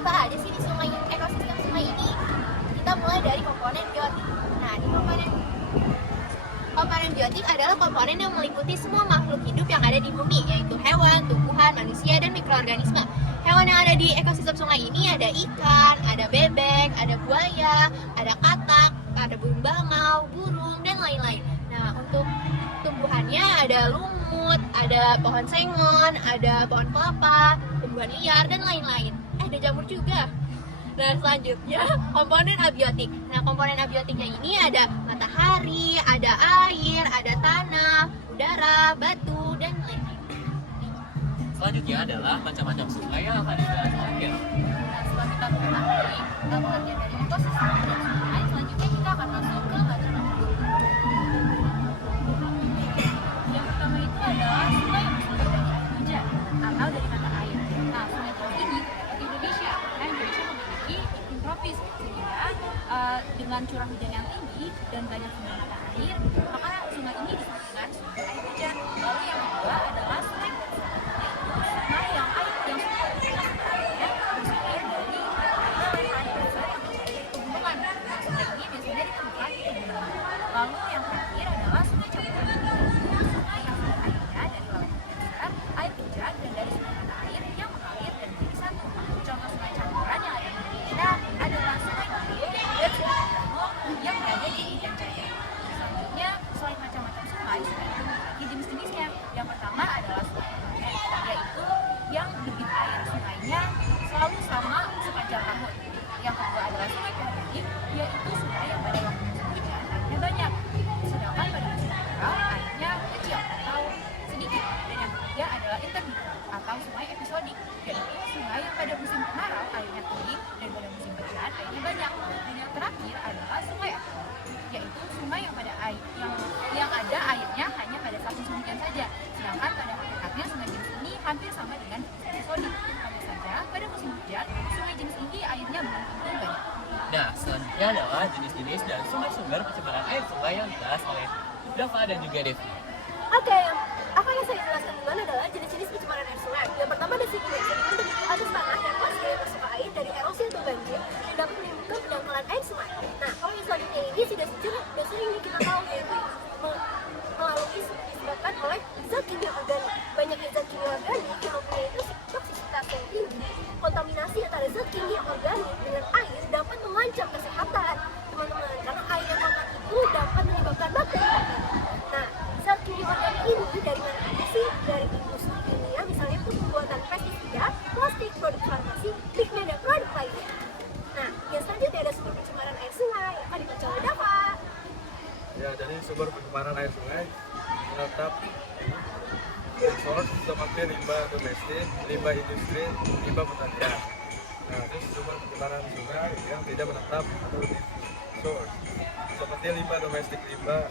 apa aja sih di sungai, ekosistem sungai ini? Kita mulai dari komponen biotik. Nah, di komponen biotik adalah komponen yang meliputi semua makhluk hidup yang ada di bumi, yaitu hewan, tumbuhan, manusia, dan mikroorganisme. Hewan yang ada di ekosistem sungai ini ada ikan, ada bebek, ada buaya, ada katak, ada burung bangau, burung, dan lain-lain. Nah, untuk tumbuhannya ada lumut, ada pohon sengon, ada pohon kelapa, tumbuhan liar, dan lain-lain. Ada jamur juga. Dan selanjutnya komponen abiotik. Nah, komponen abiotiknya ini ada matahari, ada air, ada tanah, udara, batu, dan lain-lain. Selanjutnya adalah macam-macam sungai yang akan dibahas terakhir. Nah, setelah kita mengetahui pengertian dari ekosistem dan sungai, selanjutnya kita akan masuk ke macam-macam. Yang pertama itu adalah sungai yang bersumber dari air hujan atau dari mata air. Nah, sungai tertinggi di Indonesia, karena Indonesia memiliki iklim tropis, sehingga dengan curah hujan yang tinggi dan banyak sumber mata air, maka sungai ini disebut dengan sumber air hujan. Lalu yang kedua adalah sungai sungai yang air yang airnya bersumber dari lahan besar yang berada di pegunungan. Nah, sungai ini biasanya ditemukan di pegunungan. Lalu yang terakhir adalah sungai campuran. Sungai yang sumber airnya dari lahan besar, air hujan, dan dari sumber mata air yang mengalir dan menjadi satu. Contoh sungai campuran yang ada di Indonesia adalah Sungai Gede dan Sungai Danau yang berada di Irian Jaya. Selanjutnya, selain macam-macam sungai, sungai itu memiliki jenis-jenisnya. Yang pertama adalah sungai endemik, yaitu yang debit air sungainya selalu sama sepanjang tahun. Yang kedua adalah sungai pendek, yaitu sungai yang pada waktu musim hujan airnya banyak, sedangkan pada musim kemarau airnya kecil atau sedikit. Dan yang ketiga adalah intermit atau sungai episodik, yaitu sungai yang pada musim kemarau airnya tinggi dan pada musim hujan airnya banyak. Dan yang terakhir adalah sungai aquatic, yaitu sungai yang pada air yang ada airnya hanya pada saat musim hujan saja. Sedangkan pada hakikatnya sungai jenis ini hampir sama dengan episodik. Hanya saja pada musim hujan sungai jenis ini airnya belum tentu banyak. Nah, selanjutnya adalah jenis-jenis dan sumber-sumber pencemaran air sungai yang dibahas oleh Dava dan juga Devi. Oke, apa yang saya jelaskan duluan adalah jenis-jenis pencemaran air sungai. Yang pertama ada sedimentasi, itu atas tanah yang pasti masuk air dari erosi atau banjir yang dapat menimbulkan pendangkalan air sungai. Nah, kalau yang selanjutnya ini sudah sering kita tahu, yaitu melalui disebabkan oleh zat kimia organik. Banyaknya zat kimia organik yang mempunyai toksisitas yang tinggi. Kontaminasi antara zat kimia organik dengan air dapat mengancam kesehatan teman-teman, karena air yang kotor itu dapat menyebabkan bakteri. Nah, zat kimia organik ini dari mana aja sih? Dari industri kimia, misalnya untuk pembuatan pestisida, plastik, produk farmasi, pigmen, dan produk lainnya. Nah, yang selanjutnya ada sumber pencemaran air sungai. Akan dibaca oleh Dava. Ya, jadi sumber pencemaran air sungai menetap resource seperti limbah domestik, limbah industri, limbah pertanian. Nah, terus sumber pencemaran sungai yang tidak menetap atau source seperti limbah domestik, limbah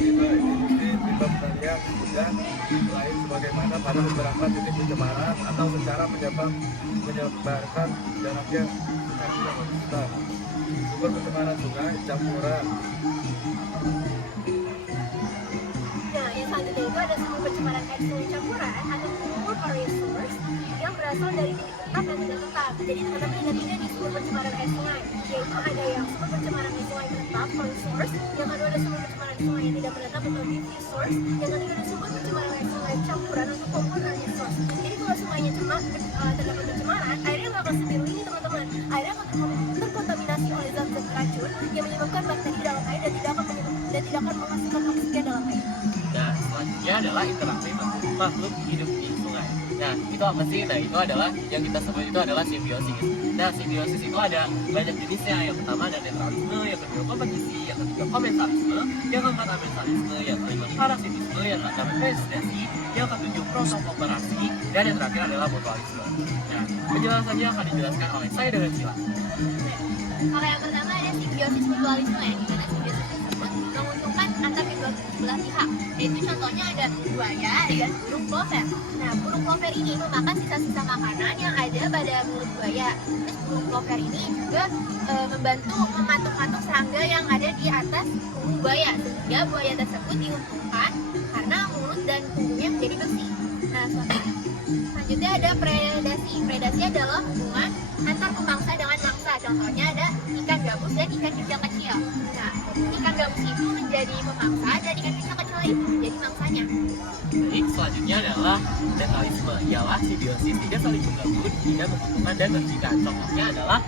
industri, limbah pertanian, dan lain sebagaimana pada beberapa titik pencemaran atau secara menyebarkan jaraknya dengan sumber pencemaran sungai campuran. Nah, yang selanjutnya itu ada sumber pencemaran air sungai campuran atau pure or resource yang berasal dari titik tetap dan tidak tetap. Jadi teman-teman ingat tidak di sumber pencemaran air sungai, yaitu ada yang sumber pencemaran air sungai menetap or resource, yang kedua ada sumber pencemaran sungai yang tidak menetap atau diffuse source, yang ketiga ada sumber pencemaran air sungai campuran atau component resource. Jadi kalau sungainya terdapat pencemaran, airnya nggak akan sebiru ini teman-teman. Airnya akan terkontaminasi oleh zat-zat racun yang menyebabkan bakteri dalam air dan tidak akan menghasilkan oksigen dalam air. Nah, selanjutnya adalah interaksi makhluk hidup di sungai. Nah, itu apa sih? Nah, itu adalah yang kita sebut itu adalah simbiosis. Nah, simbiosis itu ada banyak jenisnya. Yang pertama ada netralisme, yang kedua kompetisi, yang ketiga komensalisme, yang keempat amensalisme, yang kelima parasitisme, yang keenam resistensi, yang ketujuh protokooperasi, dan yang terakhir adalah mutualisme. Nah, penjelasannya akan dijelaskan oleh saya dengan Sila. Kalau yang pertama ada simbiosis mutualisme, yang dimana simbiosis tersebut menguntungkan antar kedua belah pihak. Yaitu contohnya ada buaya dan burung plover. Nah, burung plover ini memakan sisa-sisa makanan yang ada pada mulut buaya. Terus burung plover ini juga membantu mematuk-matuk serangga yang ada di atas punggung buaya, sehingga buaya tersebut diuntungkan karena mulut dan punggungnya menjadi bersih. Nah, selanjutnya ada predasi. Predasi adalah hubungan antar pemangsa dengan mangsa. Contohnya ada ikan gabus dan ikan kecil-kecil. Nah, ikan gabus itu menjadi pemangsa dan ikan kecil-kecil itu menjadi mangsanya. Baik, selanjutnya adalah netralisme, ialah simbiosis tidak saling mengganggu, tidak menguntungkan dan merugikan. Contohnya adalah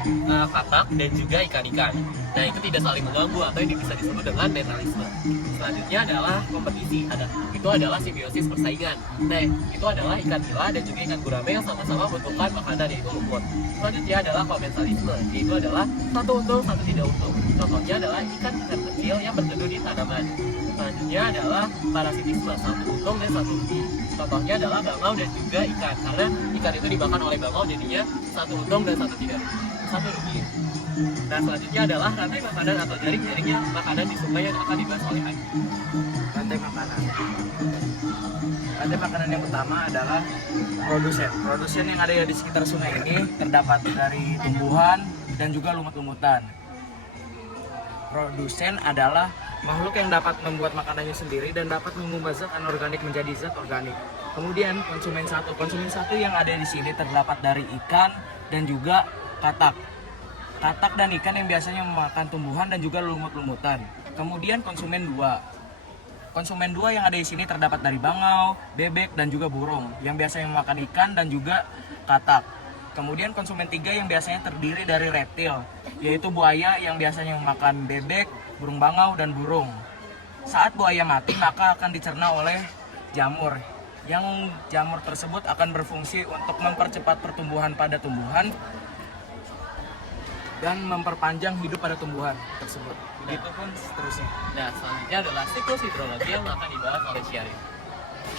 katak dan juga ikan-ikan. Nah, itu tidak saling mengganggu atau yang bisa disebut dengan netralisme. Selanjutnya adalah kompetisi. Itu adalah simbiosis persaingan. Nah, itu adalah ikan nila dan juga ikan gurame yang sama-sama membutuhkan makanan, yaitu lumut. Selanjutnya adalah komensalisme, yaitu adalah satu untung, satu tidak untung. Contohnya adalah ikan-ikan kecil yang berteduh di tanaman. Selanjutnya adalah parasitisme, satu untung dan satu rugi. Contohnya adalah bangau dan juga ikan, karena ikan itu dimakan oleh bangau, jadinya satu untung dan satu rugi. Nah, selanjutnya adalah rantai makanan atau jaring-jaringnya makanan di sungai yang akan dibahas oleh Adi. Rantai makanan. Rantai makanan yang pertama adalah produsen. Produsen yang ada di sekitar sungai ini terdapat dari tumbuhan dan juga lumut-lumutan. Produsen adalah makhluk yang dapat membuat makanannya sendiri dan dapat mengubah zat anorganik menjadi zat organik. Kemudian konsumen satu yang ada di sini terdapat dari ikan dan juga katak. Katak dan ikan yang biasanya memakan tumbuhan dan juga lumut-lumutan. Kemudian konsumen dua. Konsumen dua yang ada di sini terdapat dari bangau, bebek dan juga burung yang biasanya memakan ikan dan juga katak. Kemudian konsumen tiga yang biasanya terdiri dari reptil, yaitu buaya yang biasanya memakan bebek, burung bangau dan burung. Saat buaya mati maka akan dicerna oleh jamur. Yang jamur tersebut akan berfungsi untuk mempercepat pertumbuhan pada tumbuhan dan memperpanjang hidup pada tumbuhan tersebut. Begitupun seterusnya. Nah, selanjutnya adalah siklus hidrologi yang akan dibahas oleh Syarif.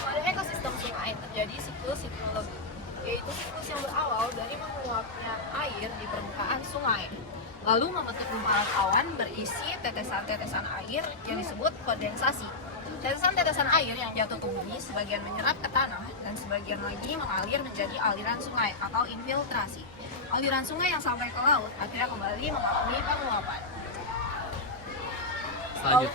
Pada ekosistem sungai terjadi siklus hidrologi, yaitu siklus yang berawal dari menguapnya air di permukaan sungai, lalu membentuk gumpalan awan berisi tetesan-tetesan air yang disebut kondensasi. Tetesan-tetesan air yang jatuh ke bumi sebagian menyerap ke tanah dan sebagian lagi mengalir menjadi aliran sungai atau infiltrasi. Aliran sungai yang sampai ke laut akhirnya kembali mengalami penguapan. Lalu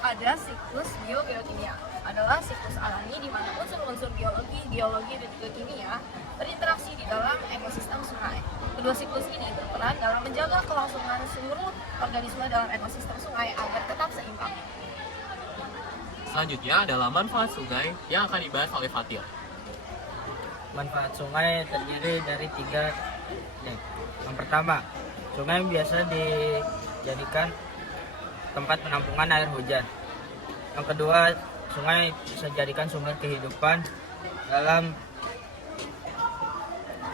ada siklus biogeokimia, adalah siklus alami di mana unsur-unsur biologi, geologi, dan juga kimia berinteraksi di dalam ekosistem sungai. Kedua siklus ini berperan dalam menjaga kelangsungan seluruh organisme dalam ekosistem sungai agar tetap seimbang. Selanjutnya adalah manfaat sungai yang akan dibahas oleh Fatil. Manfaat sungai terdiri dari tiga. Yang pertama, sungai biasa dijadikan tempat penampungan air hujan. Yang kedua, sungai bisa dijadikan sumber kehidupan dalam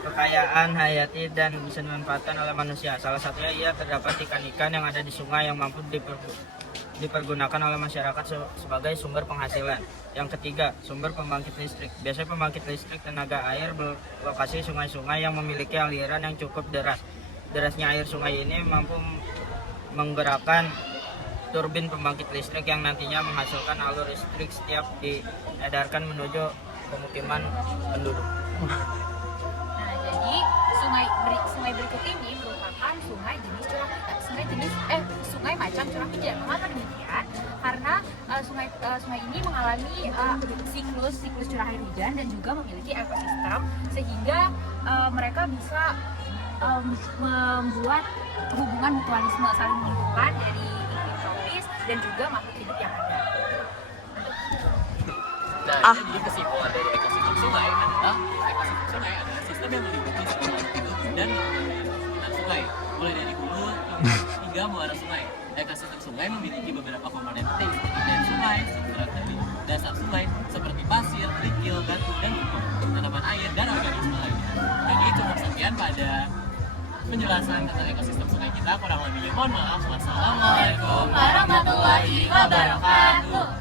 kekayaan hayati dan bisa dimanfaatkan oleh manusia. Salah satunya ia terdapat ikan-ikan yang ada di sungai yang mampu dipergunakan oleh masyarakat sebagai sumber penghasilan. Yang ketiga, sumber pembangkit listrik. Biasanya pembangkit listrik tenaga air berlokasi sungai-sungai yang memiliki aliran yang cukup deras. Derasnya air sungai ini mampu menggerakkan turbin pembangkit listrik yang nantinya menghasilkan alur listrik setiap diedarkan menuju pemukiman penduduk. Nah, jadi sungai berikut ini merupakan sungai jenis curah hujan, sungai macam curah hujan. Mengapa demikian? Karena sungai ini mengalami siklus curah air hujan dan juga memiliki ekosistem sehingga mereka bisa membuat hubungan mutualisme saling menguntungkan dari iklim tropis dan juga makhluk hidup yang ada. Nah, jadi kesimpulan dari ekosistem sungai adalah ekosistem sungai adalah sistem yang meliputi semua makhluk hidup dan sekitar sungai, mulai dari hulu hingga muara sungai. Ekosistem sungai memiliki beberapa komponen penting seperti daya sungai, substrat dari dasar sungai seperti pasir, kerikil, batu, dan lumpur, tanaman air, dan organisme lainnya. Jadi cukup sekian pada penjelasan tentang ekosistem sungai kita. Kurang lebihnya mohon maaf. Wassalamualaikum warahmatullahi wabarakatuh.